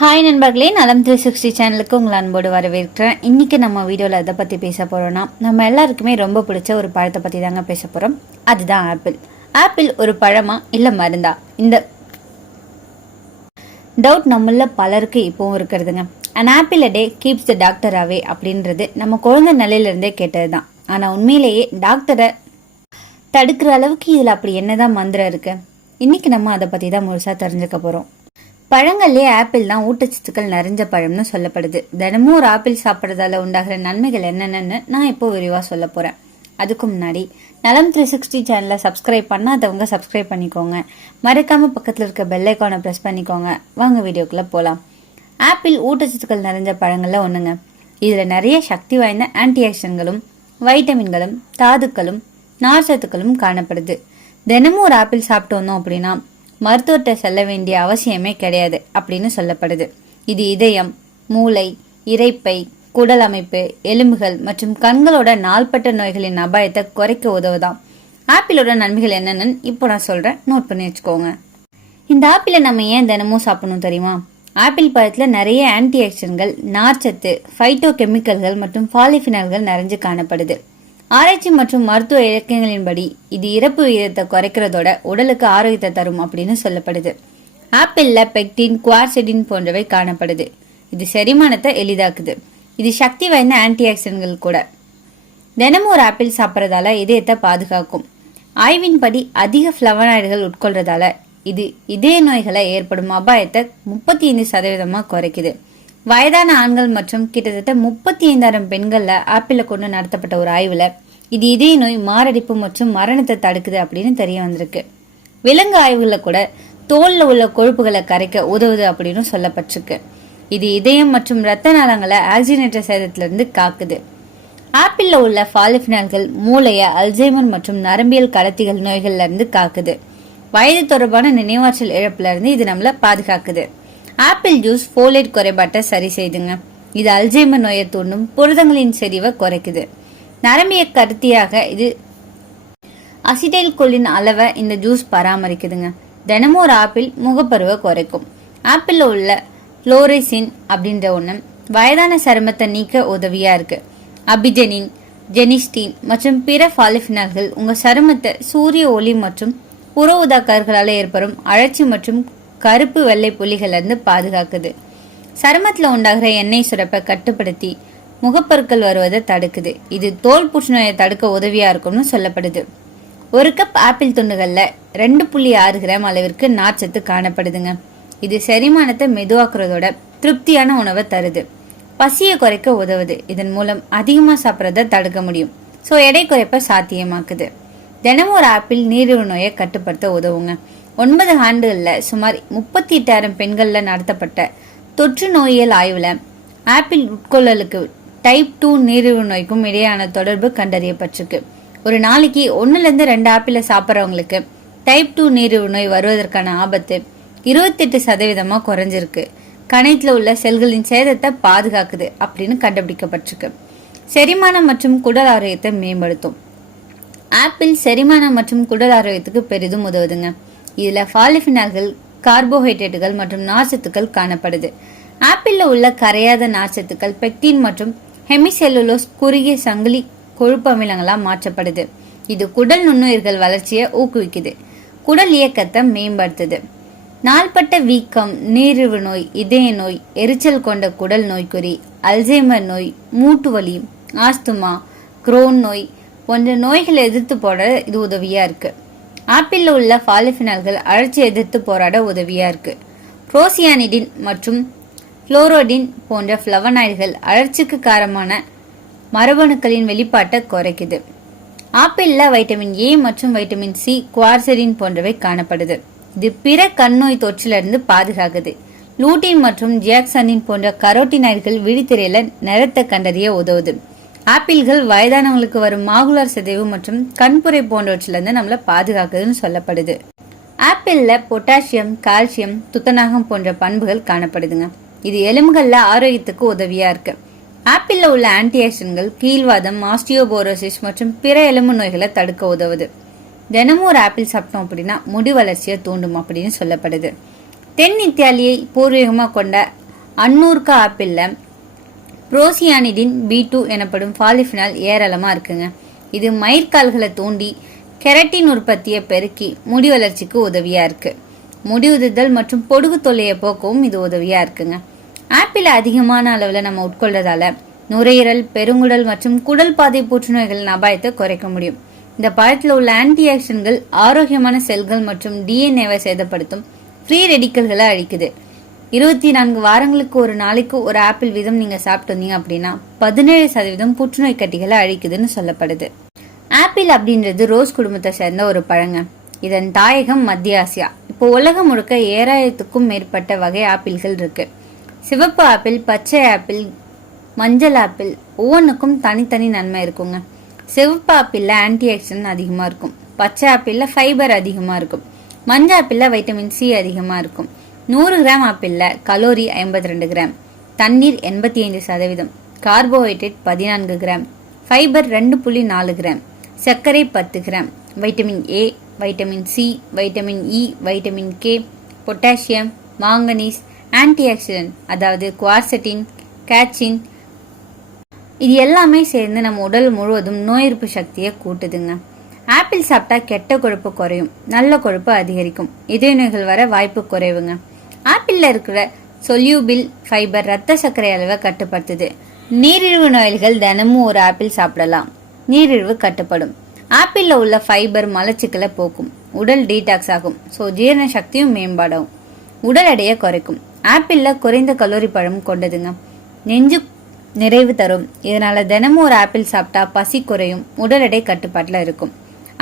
Hi நண்பர்களே, நலம் 360 சேனலுக்கு உங்களை அன்போடு வரவேற்கிறேன். இன்னைக்கு நம்ம வீடியோவில் எதை பற்றி பேச போகிறோம்னா, நம்ம எல்லாருக்குமே ரொம்ப பிடிச்ச ஒரு பழத்தை பற்றி தாங்க பேச போகிறோம். அதுதான் ஆப்பிள். ஆப்பிள் ஒரு பழமா இல்லை மருந்தா? இந்த டவுட் நம்மள பலருக்கு இப்போவும் இருக்கிறதுங்க. And apple a day keeps the doctor away அப்படின்றது நம்ம குழந்தை நிலையிலிருந்தே கேட்டது தான். ஆனால் உண்மையிலேயே டாக்டரை தடுக்கிற அளவுக்கு இதில் அப்படி என்னதான் மந்திரம் இருக்கு? இன்னைக்கு நம்ம அதை பற்றி தான் முழுசாக தெரிஞ்சுக்க போகிறோம். பழங்கள்லேயே ஆப்பிள் தான் ஊட்டச்சத்துக்கள் நிறைஞ்ச பழம்னு சொல்லப்படுது. தினமும் ஒரு ஆப்பிள் சாப்பிட்றதால உண்டாகிற நன்மைகள் என்னென்னு நான் இப்போ விரிவாக சொல்ல போகிறேன். அதுக்கு முன்னாடி நலம் 360 சேனலை சப்ஸ்கிரைப் பண்ணாதவங்க சப்ஸ்கிரைப் பண்ணிக்கோங்க. மறக்காம பக்கத்தில் இருக்க பெல் ஐக்கானை ப்ரெஸ் பண்ணிக்கோங்க. வாங்க வீடியோக்குள்ளே போகலாம். ஆப்பிள் ஊட்டச்சத்துக்கள் நிறைஞ்ச பழங்கள்ல ஒன்றுங்க. இதில் நிறைய சக்தி வாய்ந்த ஆன்டி ஆக்சிடன்ட்களும் வைட்டமின்களும் தாதுக்களும் நார்ச்சத்துக்களும் காணப்படுது. தினமும் ஒரு ஆப்பிள் சாப்பிட்டு வந்தோம் அப்படின்னா மருத்துவர்கிட்ட செல்ல வேண்டிய அவசியமே கிடையாது அப்படின்னு சொல்லப்படுது. இது இதயம், மூளை, இரைப்பை, குடல் அமைப்பு, எலும்புகள் மற்றும் கண்களோட நாள்பட்ட நோய்களின் அபாயத்தை குறைக்க உதவுதான். ஆப்பிளோட நன்மைகள் என்னன்னு இப்போ நான் சொல்றேன், நோட் பண்ணி வச்சுக்கோங்க. இந்த ஆப்பிளை நம்ம ஏன் தினமும் சாப்பிடணும் தெரியுமா? ஆப்பிள் பழத்துல நிறைய ஆன்டி ஆக்சிடன்ட்கள், நார்ச்சத்து, ஃபைட்டோ கெமிக்கல்கள் மற்றும் பாலிஃபினால்கள் நிறைஞ்சு காணப்படுது. ஆராய்ச்சி மற்றும் மருத்துவ இலக்கியங்களின்படி இது இறப்பு விகிதத்தை குறைக்கிறதோட உடலுக்கு ஆரோக்கியத்தை தரும் அப்படின்னு சொல்லப்படுது. ஆப்பிள்ல பெக்டின், குவார்செடின் போன்றவை காணப்படுது. இது செரிமானத்தை எளிதாக்குது. இது சக்தி வாய்ந்த ஆன்டி ஆக்சிடன்ட்கள் கூட. தினமும் ஒரு ஆப்பிள் சாப்பிட்றதால இதயத்தை பாதுகாக்கும். ஆய்வின்படி அதிக பிளவனாய்டுகள் உட்கொள்றதால இது இதய நோய்களை ஏற்படும் அபாயத்தை 35% குறைக்குது. வயதான ஆண்கள் மற்றும் கிட்டத்தட்ட 35,000 பெண்கள்ல ஆப்பிளை கொண்டு நடத்தப்பட்ட ஒரு ஆய்வுல இது இதய நோய், மாரடைப்பு மற்றும் மரணத்தை தடுக்குது அப்படின்னு தெரிய வந்திருக்கு. விலங்கு ஆய்வுல கூட தோல்ல உள்ள கொழுப்புகளை கரைக்க உதவுது அப்படின்னு சொல்லப்பட்டிருக்கு. இது இதயம் மற்றும் இரத்த நாளங்களை ஆக்சிஜனேற்ற சேதத்திலிருந்து காக்குது. ஆப்பிள்ல உள்ள பாலிஃபினால்கள் மூளைய அல்சைமர் மற்றும் நரம்பியல் கடத்திகள் நோய்கள்ல இருந்து காக்குது. வயது தொடர்பான நினைவாற்றல் இழப்புல இருந்து இது நம்மள பாதுகாக்குது. ஆப்பிள் ஜூஸ் ஃபோலேட் குறைபாட்டை சரி செய்துங்க. இது அல்சைமர் நோயை தூண்டும் புரதங்களின் செறிவை குறைக்குது. நரம்பிய கருத்தியாக இது அசிடைல் கொலின் அளவை இந்த ஜூஸ் பராமரிக்குதுங்க. தினமும் ஒரு ஆப்பிள் முகப்பருவை குறைக்கும். ஆப்பிள் உள்ள ஃப்ளோரைசின் அப்படின்ற ஒண்ணு வயதான சருமத்தை நீக்க உதவியா இருக்கு. அபிஜெனின், ஜெனிஸ்டீன் மற்றும் பிற பாலிஃபினால்கள் உங்க சருமத்தை சூரிய ஒளி மற்றும் புற ஊதா கதிர்களால் ஏற்படும் அழற்சி மற்றும் கருப்பு வெள்ளை புள்ளிகள்ல இருந்து பாதுகாக்குது. சருமத்துல உண்டாகிற எண்ணெய் சுரப்பை கட்டுப்படுத்தி முகப்பருக்கள் வருவதை தடுக்குது. இது தோல் புற்றுநோயை தடுக்க உதவியா இருக்கும்னு சொல்லப்படுது. ஒரு கப் ஆப்பிள் துண்டுகள்ல 2.6 கிராம் அளவிற்கு நார்ச்சத்து காணப்படுதுங்க. இது செரிமானத்தை மெதுவாக்குறதோட திருப்தியான உணவை தருது. பசியை குறைக்க உதவுது. இதன் மூலம் அதிகமா சாப்பிட்றத தடுக்க முடியும். சோ எடை குறைப்ப சாத்தியமாக்குது. தினமும் ஒரு ஆப்பிள் நீரிழிவு நோயை கட்டுப்படுத்த உதவுங்க. 9 ஆண்டுகள்ல சுமார் 38,000 பெண்கள்ல நடத்தப்பட்ட தொற்று நோயியல் ஆய்வுல ஆப்பிள் உட்கொள்ளலுக்கு டைப் 2 நீரிழிவு நோய்க்கும் இடையான தொடர்பு கண்டறியப்பட்டிருக்கு. ஒரு நாளைக்கு 1-2 ஆப்பிளை சாப்பிட்றவங்களுக்கு டைப் 2 நீரிழிவு நோய் வருவதற்கான ஆபத்து 28% குறைஞ்சிருக்கு. கணையத்துல உள்ள செல்களின் சேதத்தை பாதுகாக்குது அப்படின்னு கண்டுபிடிக்கப்பட்டிருக்கு. செரிமானம் மற்றும் குடல் ஆரோக்கியத்தை மேம்படுத்தும். ஆப்பிள் செரிமானம் மற்றும் குடல் ஆரோக்கியத்துக்கு பெரிதும் உதவுதுங்க. இதுல பாலிஃபினால்கள், கார்போஹைட்ரேட்டுகள் மற்றும் நார்ச்சத்துக்கள் காணப்படுது. ஆப்பிள்ல உள்ள கரையாத நார்ச்சத்துக்கள் பெக்டின் மற்றும் ஹெமிசெல்லுலோஸ் குறுகிய சங்கிலி கொழுப்பு அமிலங்களா மாற்றப்படுது. இது குடல் நுண்ணுயிர்கள் வளர்ச்சியை ஊக்குவிக்குது. குடல் இயக்கத்தை மேம்படுத்துது. நாள்பட்ட வீக்கம், நீரிழிவு நோய், இதய நோய், எரிச்சல் கொண்ட குடல் நோய்க்குறி, அல்சைமர் நோய், மூட்டு வலி, ஆஸ்துமா, குரோன் நோய் போன்ற நோய்களை எதிர்த்து போட இது உதவியா இருக்கு. ஆப்பிள்ல உள்ள பாலிஃபினால்கள் அழற்சி எதிர்த்து போராட உதவியா இருக்கு. புரோசியானிடின் மற்றும் புளோரோடின் போன்ற பிளவனாய்டுகள் அழற்சிக்கு காரணமான மரபணுக்களின் வெளிப்பாட்டை குறைக்குது. ஆப்பிள்ல வைட்டமின் ஏ மற்றும் வைட்டமின் சி, குவார்செரின் போன்றவை காணப்படுது. இது பிற கண் நோய் தொற்றிலிருந்து பாதுகாக்குது. லூட்டின் மற்றும் ஜியாக்சனின் போன்ற கரோட்டினாய்டுகள் விழித்திரையில நிறத்தை கண்டறிய உதவுது. ஆப்பிள்கள் வயதானவங்களுக்கு வரும் மாகுலார் சிதைவு மற்றும் கண்புரை போன்றவற்றிலிருந்து நம்மளை பாதுகாக்குதுன்னு சொல்லப்படுது. ஆப்பிள்ல பொட்டாசியம், கால்சியம், துத்தநாகம் போன்ற பண்புகள் காணப்படுதுங்க. இது எலும்புகள்ல ஆரோக்கியத்துக்கு உதவியா இருக்கு. ஆப்பிள்ல உள்ள ஆன்டி ஆக்சிடன்ட்கள் கீழ்வாதம், ஆஸ்டியோபோரோசிஸ் மற்றும் பிற எலும்பு நோய்களை தடுக்க உதவுது. தினமும் ஒரு ஆப்பிள் சாப்பிட்டோம் அப்படின்னா முடி வளர்ச்சியை தூண்டும் அப்படின்னு சொல்லப்படுது. தென் இத்தாலியை பூர்வீகமாக கொண்ட அன்னூர்கா ஆப்பிளில் புரோசியானிடின் B2 எனப்படும் பாலிஃபினால் ஏராளமாக இருக்குங்க. இது மயிர்கால்களை தூண்டி கெரட்டின் உற்பத்தியை பெருக்கி முடி வளர்ச்சிக்கு உதவியாக இருக்குது. முடி உதிர்தல் மற்றும் பொடுகு தொல்லையை போக்கவும் இது உதவியாக இருக்குங்க. ஆப்பிள் அதிகமான அளவில் நம்ம உட்கொள்றதால நுரையீரல், பெருங்குடல் மற்றும் குடல் பாதை புற்றுநோய்களின் அபாயத்தை குறைக்க முடியும். இந்த பழத்தில் உள்ள ஆன்டி ஆக்சிடன்ட்கள் ஆரோக்கியமான செல்கள் மற்றும் டிஎன்ஏவை சேதப்படுத்தும் ஃப்ரீ ரெடிக்கல்களை அழிக்குது. 24 வாரங்களுக்கு ஒரு நாளைக்கு ஒரு ஆப்பிள் வீதம் நீங்க சாப்பிட்டு வந்தீங்க அப்படின்னா 17% புற்றுநோய் கட்டிகளை அழிக்குதுன்னு சொல்லப்படுது. ஆப்பிள் அப்படின்றது ரோஸ் குடும்பத்தை சேர்ந்த ஒரு பழங்க. இதன் தாயகம் மத்திய ஆசியா. இப்போ உலகம் முழுக்க 7000க்கும் மேற்பட்ட வகை ஆப்பிள்கள் இருக்கு. சிவப்பு ஆப்பிள், பச்சை ஆப்பிள், மஞ்சள் ஆப்பிள் ஒவ்வொன்றுக்கும் தனித்தனி நன்மை இருக்குங்க. சிவப்பு ஆப்பிள்ல ஆன்டி ஆக்சிடன்ட் அதிகமா இருக்கும். பச்சை ஆப்பிள்ல ஃபைபர் அதிகமா இருக்கும். மஞ்சள் ஆப்பிள்ல வைட்டமின் சி அதிகமா இருக்கும். 100 கிராம் ஆப்பிள்ல கலோரி 52 கிராம், தண்ணீர் 85%, கார்போஹைட்ரேட் 14 கிராம், ஃபைபர் 2.4 கிராம், சர்க்கரை 10 gram, vitamin A, vitamin C, vitamin E, vitamin K, potassium, manganese, anti accident அதாவது குவார்செட்டின், கேட்சின் இது எல்லாமே சேர்ந்து நம்ம உடல் முழுவதும் நோய் எதிர்ப்பு சக்தியை கூட்டுதுங்க. ஆப்பிள் சாப்பிட்டா கெட்ட கொழுப்பு குறையும், நல்ல கொழுப்பு அதிகரிக்கும், இதய நோய்கள் வர வாய்ப்பு குறைவுங்க. ஆப்பிள்ல இருக்கிற சொல்யூபிள் ஃபைபர் ரத்த சர்க்கரை அளவை கட்டுப்படுத்துது. நீரிழிவு நோய்கள் தினமும் ஒரு ஆப்பிள் சாப்பிடலாம், நீரிழிவு கட்டுப்படும். ஆப்பிள்ல உள்ள ஃபைபர் மலச்சிக்கலை போக்கும், உடல் டீடாக்ஸ் ஆகும், ஸோ ஜீரண சக்தியும் மேம்பாடும், உடல் எடையை குறைக்கும். ஆப்பிள்ல குறைந்த கலோரி பழம் கொண்டதுங்க, நெஞ்சு நிறைவு தரும். இதனால தினமும் ஒரு ஆப்பிள் சாப்பிட்டா பசி குறையும், உடல் எடை கட்டுப்பாட்டில் இருக்கும்.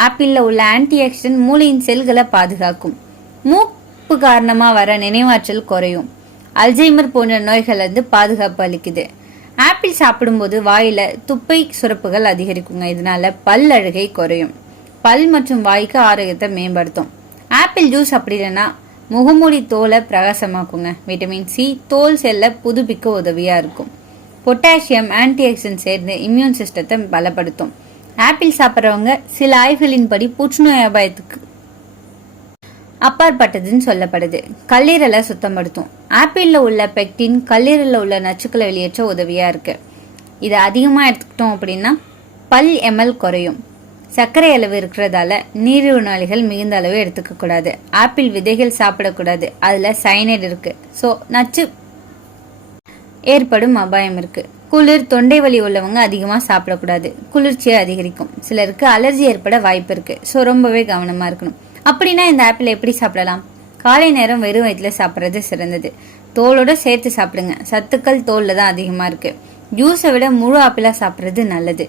ஆப்பிள்ல உள்ள ஆன்டி ஆக்சிடென்ட் மூளையின் செல்களை பாதுகாக்கும். மூப்பு காரணமா வர நினைவாற்றல் குறையும். அல்சைமர் போன்ற நோய்கள் இருந்து பாதுகாப்பு அளிக்குது. ஆப்பிள் சாப்பிடும்போது வாயில துப்பை சுரப்புகள் அதிகரிக்குங்க. இதனால பல் அழுகை குறையும், பல் மற்றும் வாய்க்கு ஆரோக்கியத்தை மேம்படுத்தும். ஆப்பிள் ஜூஸ் அப்படி இல்லைன்னா முகமூடி தோலை பிரகாசமாக்குங்க. விட்டமின் சி தோல் செல்ல புதுப்பிக்க உதவியா இருக்கும். பொட்டாசியம், ஆன்டி ஆக்சிடென்ட் சேர்ந்து இம்யூன் சிஸ்டத்தை பலப்படுத்தும். ஆப்பிள் சாப்பிட்றவங்க சில ஆய்வுகளின்படி புற்றுநோய் அபாயத்துக்கு அப்பாற்பட்டதுன்னு சொல்லப்படுது. கல்லீரலை சுத்தப்படுத்தும். ஆப்பிள்ல உள்ள பெக்டின் கல்லீரல்ல உள்ள நச்சுக்களை வெளியேற்ற உதவியா இருக்கு. இதை அதிகமா எடுத்துக்கிட்டோம் அப்படின்னா பல் எம்எல் குறையும். சர்க்கரை அளவு இருக்கிறதால நீரிழிவு நோய்கள் மிகுந்த அளவு எடுத்துக்க கூடாது. ஆப்பிள் விதைகள் சாப்பிடக்கூடாது, அதுல சயனைடு இருக்கு, ஸோ நச்சு ஏற்படும் அபாயம் இருக்கு. குளிர், தொண்டை வலி உள்ளவங்க அதிகமா சாப்பிடக்கூடாது, குளிர்ச்சியை அதிகரிக்கும். சிலருக்கு அலர்ஜி ஏற்பட வாய்ப்பு இருக்கு, ஸோ ரொம்பவே கவனமா இருக்கணும். அப்படின்னா இந்த ஆப்பிள் எப்படி சாப்பிடலாம்? காலை நேரம் வெறும் வயிற்றுல சாப்பிட்றது சிறந்தது. தோலோட சேர்த்து சாப்பிடுங்க, சத்துக்கள் தோல்ல தான் அதிகமா இருக்கு. ஜூஸை விட முழு ஆப்பிளா சாப்பிட்றது நல்லது.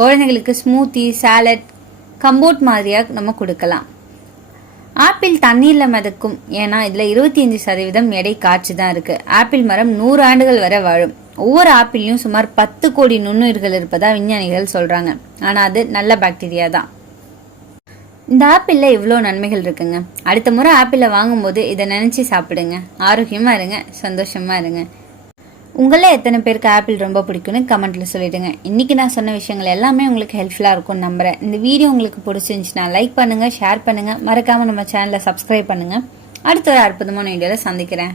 குழந்தைங்களுக்கு ஸ்மூத்தி, சாலட், கம்போட் மாதிரியா நம்ம கொடுக்கலாம். ஆப்பிள் தண்ணீர்ல மிதக்கும், ஏன்னா இதுல 25% எடை காற்று தான் இருக்கு. ஆப்பிள் மரம் 100 ஆண்டுகள் வரை வாழும். ஒவ்வொரு ஆப்பிளையும் சுமார் 10 கோடி நுண்ணுயிர்கள் இருப்பதா விஞ்ஞானிகள் சொல்றாங்க. ஆனா அது நல்ல பாக்டீரியா தான். இந்த ஆப்பிள்ல இவ்வளோ நன்மைகள் இருக்குங்க. அடுத்த முறை ஆப்பிள வாங்கும் போது இதை நினைச்சு சாப்பிடுங்க. ஆரோக்கியமா இருங்க, சந்தோஷமா இருங்க. உங்கள எத்தனை பேருக்கு ஆப்பிள் ரொம்ப பிடிக்கும்னு கமெண்ட்ல சொல்லிடுங்க. இன்னைக்கு நான் சொன்ன விஷயங்கள் எல்லாமே உங்களுக்கு ஹெல்ப்ஃபுல்லா இருக்கும்னு நம்புறேன். இந்த வீடியோ உங்களுக்கு பிடிச்சிருந்துச்சுன்னா லைக் பண்ணுங்க, ஷேர் பண்ணுங்க, மறக்காம நம்ம சேனலை சப்ஸ்கிரைப் பண்ணுங்க. அடுத்த ஒரு அற்புதமான வீடியோல சந்திக்கிறேன்.